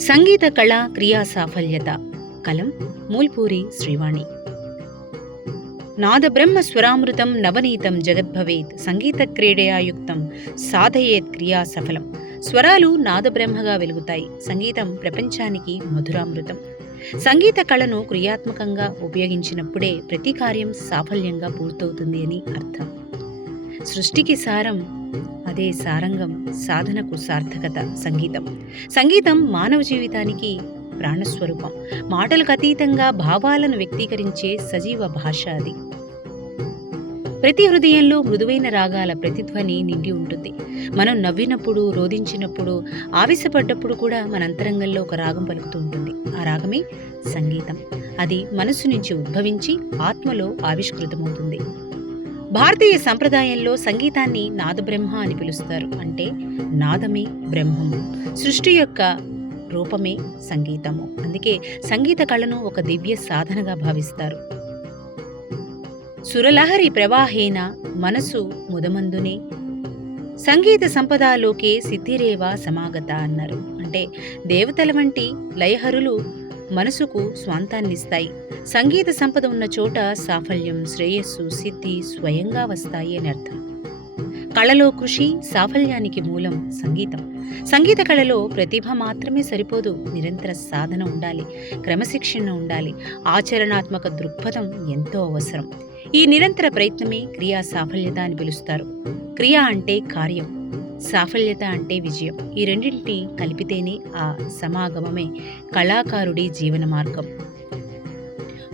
సంగీత కళా క్రియా సాఫల్యత. కలం మూల్పూరి శ్రీవాణి. నాదబ్రహ్మ స్వరామృతం నవనీతం జగద్భవేత్ సంగీత క్రీడయాయుక్తం సాధయేత్ క్రియా సఫలం. స్వరాలు నాదబ్రహ్మగా వెలుగుతాయి. సంగీతం ప్రపంచానికి మధురామృతం. సంగీత కళను క్రియాత్మకంగా ఉపయోగించినప్పుడే ప్రతి కార్యం సాఫల్యంగా పూర్తవుతుంది అని అర్థం. సృష్టికి సారం, అదే సారంగం, సాధనకు సార్థకత సంగీతం. సంగీతం మానవ జీవితానికి ప్రాణస్వరూపం. మాటలకు అతీతంగా భావాలను వ్యక్తీకరించే సజీవ భాష అది. ప్రతి హృదయంలో మృదువైన రాగాల ప్రతిధ్వని నిండి ఉంటుంది. మనం నవ్వినప్పుడు, రోదించినప్పుడు, ఆవేశపడ్డప్పుడు కూడా మన అంతరంగంలో ఒక రాగం పలుకుతూ ఉంటుంది. ఆ రాగమే సంగీతం. అది మనస్సు నుంచి ఉద్భవించి ఆత్మలో ఆవిష్కృతమవుతుంది. భారతీయ సంప్రదాయంలో సంగీతాన్ని నాదబ్రహ్మ అని పిలుస్తారు. అంటే నాదమే బ్రహ్మము, సృష్టి యొక్క రూపమే సంగీతము. అందుకే సంగీత కళను ఒక దివ్య సాధనగా భావిస్తారు. సురలహరి ప్రవాహేన మనసు ముదమందునే సంగీత సంపదాలోకే సిద్ధిరేవ సమాగత అన్నారు. అంటే దేవతల వంటి లయహరులు మనసుకు స్వాంతాన్నిస్తాయి. సంగీత సంపద ఉన్న చోట సాఫల్యం, శ్రేయస్సు, సిద్ధి స్వయంగా వస్తాయి అని అర్థం. కళలో కృషి సాఫల్యానికి మూలం సంగీతం. సంగీత కళలో ప్రతిభ మాత్రమే సరిపోదు. నిరంతర సాధన ఉండాలి, క్రమశిక్షణ ఉండాలి, ఆచరణాత్మక దృక్పథం ఎంతో అవసరం. ఈ నిరంతర ప్రయత్నమే క్రియా సాఫల్యత అని పిలుస్తారు. క్రియ అంటే కార్యం, సాఫల్యత అంటే విజయం. ఈ రెండింటినీ కలిపితేనే ఆ సమాగమమే కళాకారుడి జీవన మార్గం.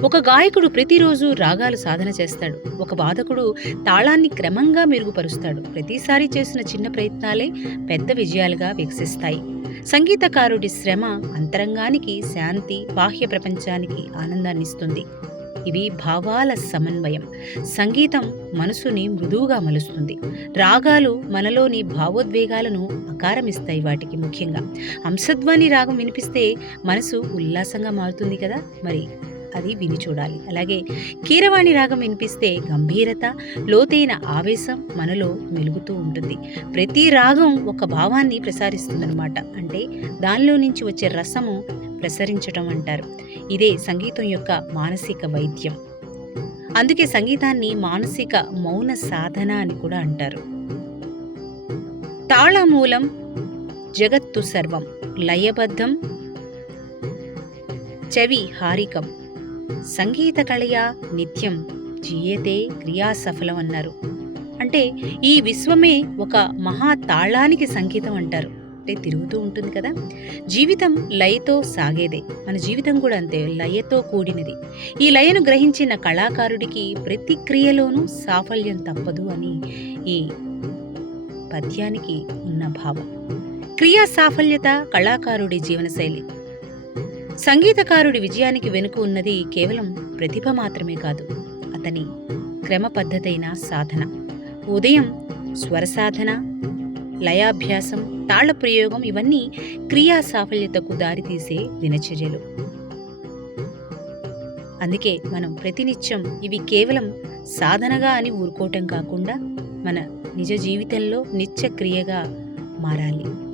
ఒక గాయకుడు ప్రతిరోజు రాగాలు సాధన చేస్తాడు. ఒక వాదకుడు తాళాన్ని క్రమంగా మెరుగుపరుస్తాడు. ప్రతిసారి చేసిన చిన్న ప్రయత్నాలే పెద్ద విజయాలుగా వికసిస్తాయి. సంగీతకారుడి శ్రమ అంతరంగానికి శాంతి, బాహ్య ప్రపంచానికి ఆనందాన్నిస్తుంది. ఇవి భావాల సమన్వయం. సంగీతం మనసుని మృదువుగా మలుస్తుంది. రాగాలు మనలోని భావోద్వేగాలను అకారమిస్తాయి. వాటికి ముఖ్యంగా హంసధ్వని రాగం వినిపిస్తే మనసు ఉల్లాసంగా మారుతుంది కదా, మరి అది విని చూడాలి. అలాగే కీరవాణి రాగం వినిపిస్తే గంభీరత, లోతైన ఆవేశం మనలో మెలుగుతూ ఉంటుంది. ప్రతి రాగం ఒక భావాన్ని ప్రసారిస్తుందన్నమాట. అంటే దానిలో నుంచి వచ్చే రసము ప్రసరించటం అంటారు. ఇదే సంగీతం యొక్క మానసిక వైద్యం. అందుకే సంగీతాన్ని మానసిక మౌన సాధన అని కూడా అంటారు. తాళమూలం జగత్తు సర్వం, లయబద్ధం చవి హారికం, సంగీత కళయా నిత్యం జీయతే క్రియా సఫలం అన్నారు. అంటే ఈ విశ్వమే ఒక మహా తాళానికి సంగీతం అంటారు. అంటే తిరుగుతూ ఉంటుంది కదా. జీవితం లయతో సాగేదే. మన జీవితం కూడా అంతే, లయతో కూడినది. ఈ లయను గ్రహించిన కళాకారుడికి ప్రతి క్రియలోనూ సాఫల్యం తప్పదు అని ఈ పద్యానికి ఉన్న భావం. క్రియా సాఫల్యత కళాకారుడి జీవనశైలి. సంగీతకారుడి విజయానికి వెనుక ఉన్నది కేవలం ప్రతిభ మాత్రమే కాదు, అతని క్రమ పద్ధతైన సాధన. ఉదయం స్వర సాధన, లయాభ్యాసం, తాళ ప్రయోగం ఇవన్నీ క్రియా సాఫల్యతకు దారితీసే దినచర్యలు. అందుకే మనం ప్రతినిత్యం ఇవి కేవలం సాధనగా అని ఊరుకోవటం కాకుండా మన నిజ జీవితంలో నిత్య క్రియగా మారాలి.